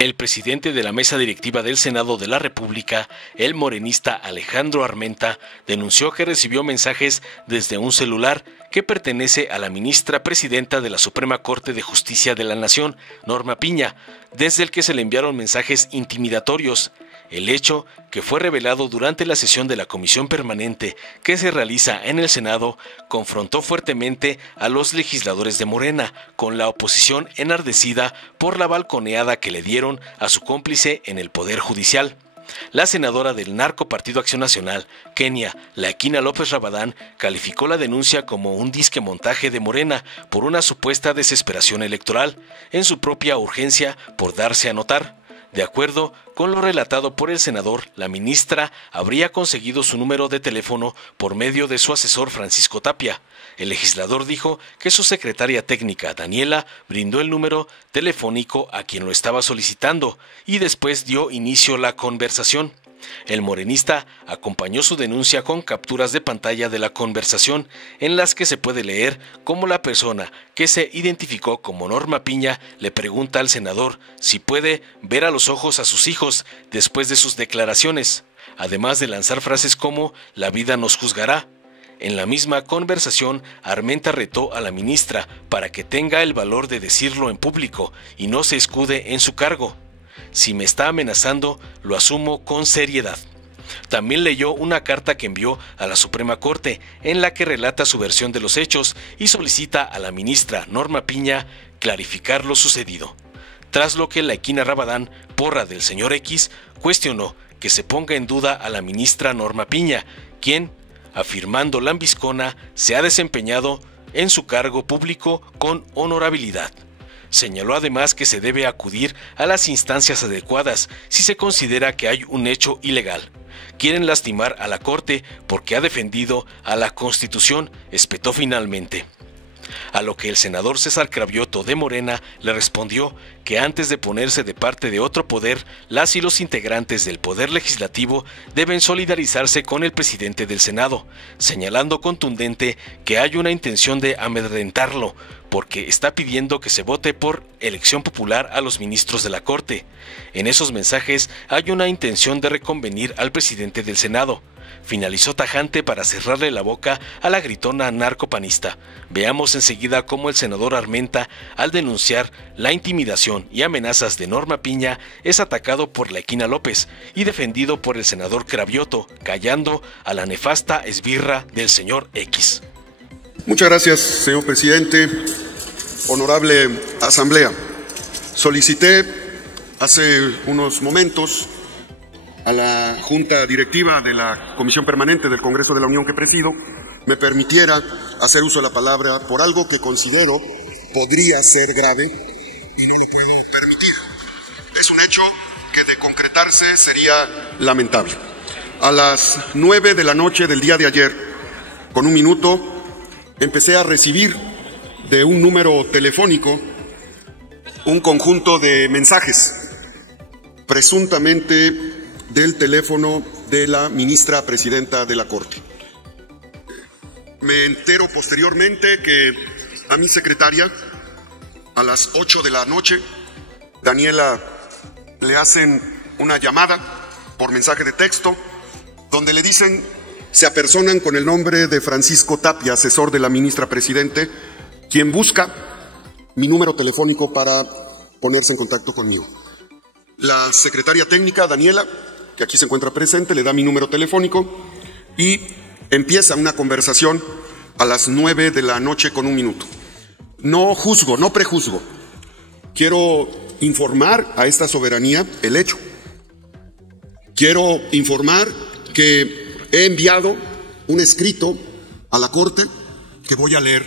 El presidente de la mesa directiva del Senado de la República, el morenista Alejandro Armenta, denunció que recibió mensajes desde un celular que pertenece a la ministra presidenta de la Suprema Corte de Justicia de la Nación, Norma Piña, desde el que se le enviaron mensajes intimidatorios. El hecho, que fue revelado durante la sesión de la Comisión Permanente que se realiza en el Senado, confrontó fuertemente a los legisladores de Morena, con la oposición enardecida por la balconeada que le dieron a su cómplice en el Poder Judicial. La senadora del Narco Partido Acción Nacional, Kenia Laquina López Rabadán, calificó la denuncia como un disque montaje de Morena por una supuesta desesperación electoral, en su propia urgencia por darse a notar. De acuerdo con lo relatado por el senador, la ministra habría conseguido su número de teléfono por medio de su asesor Francisco Tapia. El legislador dijo que su secretaria técnica, Daniela, brindó el número telefónico a quien lo estaba solicitando y después dio inicio la conversación. El morenista acompañó su denuncia con capturas de pantalla de la conversación, en las que se puede leer cómo la persona que se identificó como Norma Piña le pregunta al senador si puede ver a los ojos a sus hijos después de sus declaraciones, además de lanzar frases como "la vida nos juzgará". En la misma conversación, Armenta retó a la ministra para que tenga el valor de decirlo en público y no se escude en su cargo. Si me está amenazando, lo asumo con seriedad. También leyó una carta que envió a la Suprema Corte, en la que relata su versión de los hechos y solicita a la ministra Norma Piña clarificar lo sucedido. Tras lo que Laquina Rabadán, porra del señor X, cuestionó que se ponga en duda a la ministra Norma Piña, quien, afirmando lambiscona, se ha desempeñado en su cargo público con honorabilidad. Señaló además que se debe acudir a las instancias adecuadas si se considera que hay un hecho ilegal. Quieren lastimar a la Corte porque ha defendido a la Constitución, espetó finalmente. A lo que el senador César Cravioto de Morena le respondió que antes de ponerse de parte de otro poder, las y los integrantes del Poder Legislativo deben solidarizarse con el presidente del Senado, señalando contundente que hay una intención de amedrentarlo, porque está pidiendo que se vote por elección popular a los ministros de la Corte. En esos mensajes hay una intención de reconvenir al presidente del Senado. Finalizó tajante para cerrarle la boca a la gritona narcopanista. Veamos enseguida cómo el senador Armenta, al denunciar la intimidación y amenazas de Norma Piña, es atacado por Laquina López y defendido por el senador Cravioto, callando a la nefasta esbirra del señor X. Muchas gracias, señor presidente. Honorable Asamblea, solicité hace unos momentos a la Junta Directiva de la Comisión Permanente del Congreso de la Unión que presido me permitiera hacer uso de la palabra por algo que considero podría ser grave y no lo puedo permitir. Es un hecho que de concretarse sería lamentable. A las 9 de la noche del día de ayer, con un minuto, empecé a recibir de un número telefónico un conjunto de mensajes, presuntamente del teléfono de la ministra presidenta de la Corte. Me entero posteriormente que a mi secretaria, a las 8 de la noche, Daniela, le hacen una llamada por mensaje de texto, donde le dicen, se apersonan con el nombre de Francisco Tapia, asesor de la ministra presidente, quien busca mi número telefónico para ponerse en contacto conmigo. La secretaria técnica, Daniela, que aquí se encuentra presente, le da mi número telefónico y empieza una conversación a las 9 de la noche con un minuto. No juzgo, no prejuzgo. Quiero informar a esta soberanía el hecho. Quiero informar que he enviado un escrito a la Corte que voy a leer.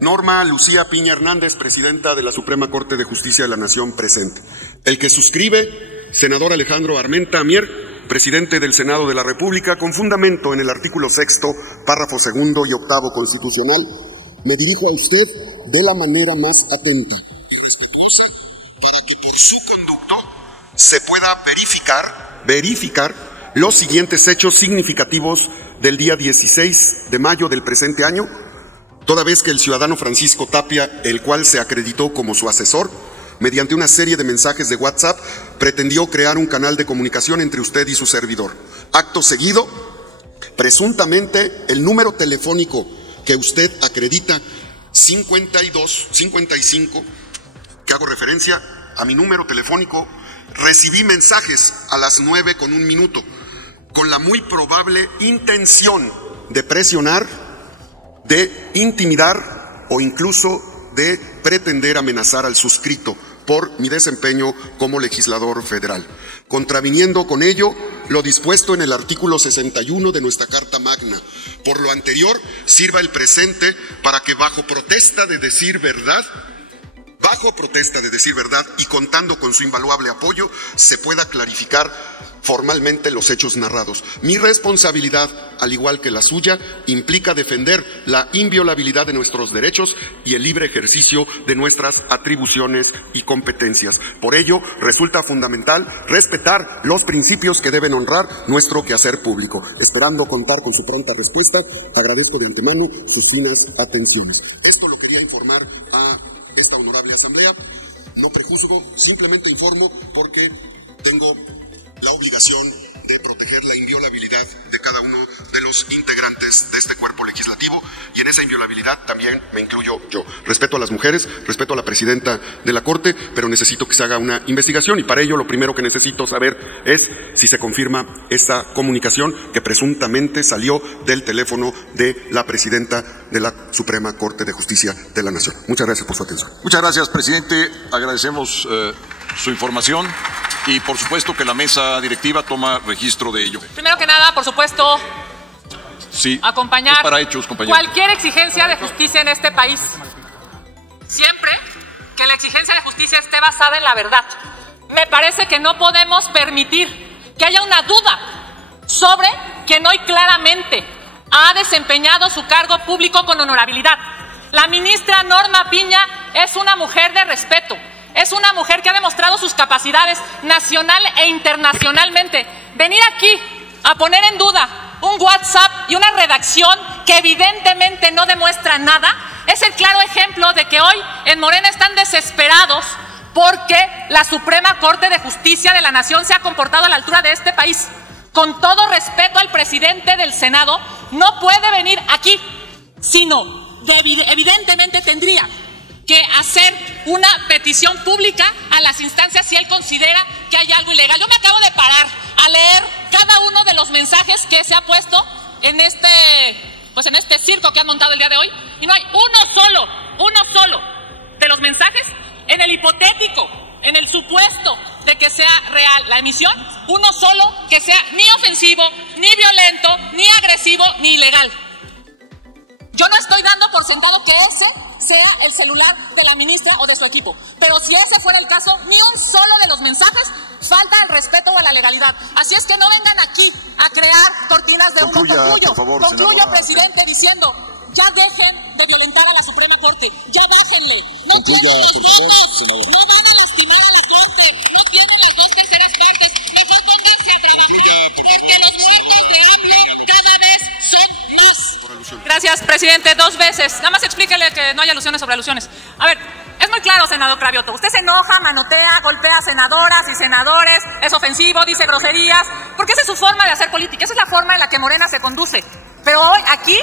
Norma Lucía Piña Hernández, presidenta de la Suprema Corte de Justicia de la Nación, presente. El que suscribe, senador Alejandro Armenta Mier, presidente del Senado de la República, con fundamento en el artículo 6º, párrafo 2º y 8º constitucional, me dirijo a usted de la manera más atenta y respetuosa para que por su conducto se pueda verificar los siguientes hechos significativos del día 16 de mayo del presente año, toda vez que el ciudadano Francisco Tapia, el cual se acreditó como su asesor, mediante una serie de mensajes de WhatsApp, pretendió crear un canal de comunicación entre usted y su servidor. Acto seguido, presuntamente, el número telefónico que usted acredita, 5255, que hago referencia a mi número telefónico, recibí mensajes a las 9:01, con la muy probable intención de presionar, de intimidar o incluso de pretender amenazar al suscrito por mi desempeño como legislador federal, contraviniendo con ello lo dispuesto en el artículo 61 de nuestra Carta Magna. Por lo anterior, sirva el presente para que bajo protesta de decir verdad y contando con su invaluable apoyo, se pueda clarificar formalmente los hechos narrados. Mi responsabilidad, al igual que la suya, implica defender la inviolabilidad de nuestros derechos y el libre ejercicio de nuestras atribuciones y competencias. Por ello, resulta fundamental respetar los principios que deben honrar nuestro quehacer público. Esperando contar con su pronta respuesta, agradezco de antemano sus finas atenciones. Esto lo quería informar a esta honorable asamblea. No prejuzgo, simplemente informo porque tengo la obligación de proteger la inviolabilidad de cada uno de los integrantes de este cuerpo legislativo, y en esa inviolabilidad también me incluyo yo. Respeto a las mujeres, respeto a la presidenta de la Corte, pero necesito que se haga una investigación, y para ello lo primero que necesito saber es si se confirma esa comunicación que presuntamente salió del teléfono de la presidenta de la Suprema Corte de Justicia de la Nación. Muchas gracias por su atención. Muchas gracias, presidente. Agradecemos su información y por supuesto que la mesa directiva toma registro de ello. Primero que nada, por supuesto, sí, acompañar es para hechos, compañero, cualquier exigencia de justicia en este país, siempre que la exigencia de justicia esté basada en la verdad. Me parece que no podemos permitir que haya una duda sobre quien hoy claramente ha desempeñado su cargo público con honorabilidad. La ministra Norma Piña es una mujer de respeto. Es una mujer que ha demostrado sus capacidades nacional e internacionalmente. Venir aquí a poner en duda un WhatsApp y una redacción que evidentemente no demuestra nada es el claro ejemplo de que hoy en Morena están desesperados porque la Suprema Corte de Justicia de la Nación se ha comportado a la altura de este país. Con todo respeto al presidente del Senado, no puede venir aquí, sino evidentemente tendría que hacer una petición pública a las instancias si él considera que hay algo ilegal. Yo me acabo de parar a leer cada uno de los mensajes que se ha puesto en este circo que han montado el día de hoy, y no hay uno solo de los mensajes en el hipotético, en el supuesto de que sea real la emisión, uno solo que sea ni ofensivo, ni violento, ni agresivo, ni ilegal. Yo no estoy dando por sentado que ese sea el celular de la ministra o de su equipo, pero si ese fuera el caso, ni un solo de los mensajes falta el respeto a la legalidad. Así es que no vengan aquí a crear cortinas de humo. Concluyo, presidente, diciendo: ya dejen de violentar a la Suprema Corte, ya bájenle. No van a lastimar a la Corte, no tienen las dos terceras partes, mejor pónganse a trabajar, porque los muertos de hambre cada vez son más. Gracias, presidente, 2 veces. Nada más explíquele que no hay alusiones sobre alusiones. A ver, es muy claro, senador Cravioto. Usted se enoja, manotea, golpea a senadoras y senadores, es ofensivo, dice groserías, porque esa es su forma de hacer política, esa es la forma en la que Morena se conduce. Pero hoy, aquí,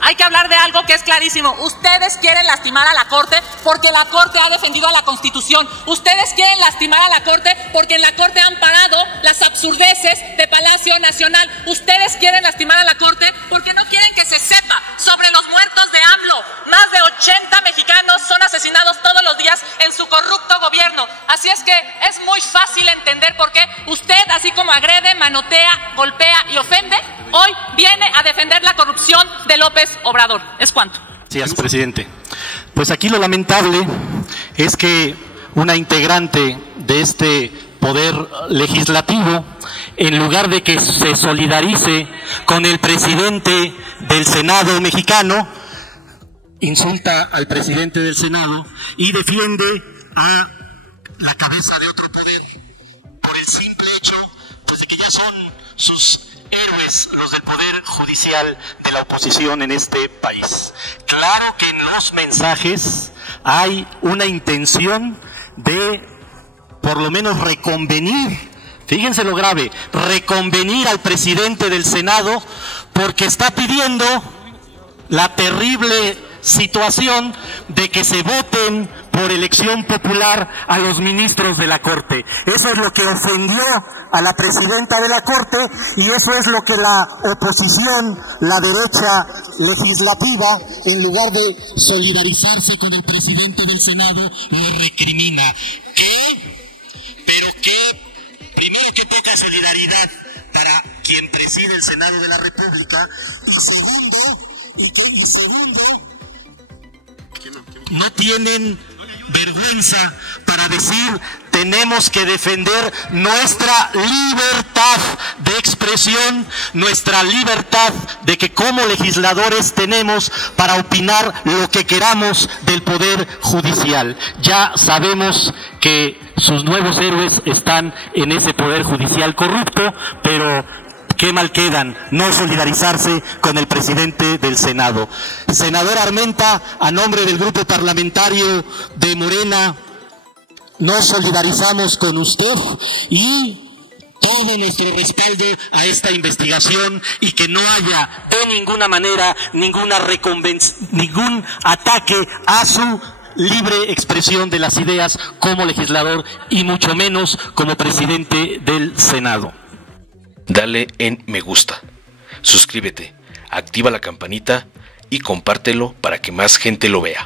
hay que hablar de algo que es clarísimo. Ustedes quieren lastimar a la Corte porque la Corte ha defendido a la Constitución. Ustedes quieren lastimar a la Corte porque en la Corte han parado las absurdeces de Palacio Nacional. Ustedes quieren lastimar a la Corte porque no quieren que se sepa sobre los muertos de AMLO. Más de 80 mexicanos son asesinados todos los días en su corrupto gobierno. Así es que es muy fácil entender por qué usted, así como agrede, manotea, golpea y ofende, hoy viene a defender la corrupción de López Obrador. ¿Es cuánto? Gracias, presidente. Pues aquí lo lamentable es que una integrante de este poder legislativo, en lugar de que se solidarice con el presidente del Senado mexicano, insulta al presidente del Senado y defiende a la cabeza de otro poder por el simple hecho pues, de que ya son sus héroes los del poder judicial de la oposición en este país. Claro que en los mensajes hay una intención de, por lo menos, reconvenir, fíjense lo grave, reconvenir al presidente del Senado, porque está pidiendo la terrible situación de que se voten por elección popular a los ministros de la Corte. Eso es lo que ofendió a la presidenta de la Corte y eso es lo que la oposición, la derecha legislativa, en lugar de solidarizarse con el presidente del Senado, lo recrimina. Pero primero, qué poca solidaridad para quien preside el Senado de la República, y segundo, no tienen vergüenza para decir: tenemos que defender nuestra libertad de expresión, nuestra libertad de que como legisladores tenemos para opinar lo que queramos del Poder Judicial. Ya sabemos que sus nuevos héroes están en ese Poder Judicial corrupto, pero qué mal quedan no solidarizarse con el presidente del Senado. Senador Armenta, a nombre del grupo parlamentario de Morena, nos solidarizamos con usted y todo nuestro respaldo a esta investigación, y que no haya de ninguna manera ningún ataque a su libre expresión de las ideas como legislador y mucho menos como presidente del Senado. Dale en me gusta, suscríbete, activa la campanita y compártelo para que más gente lo vea.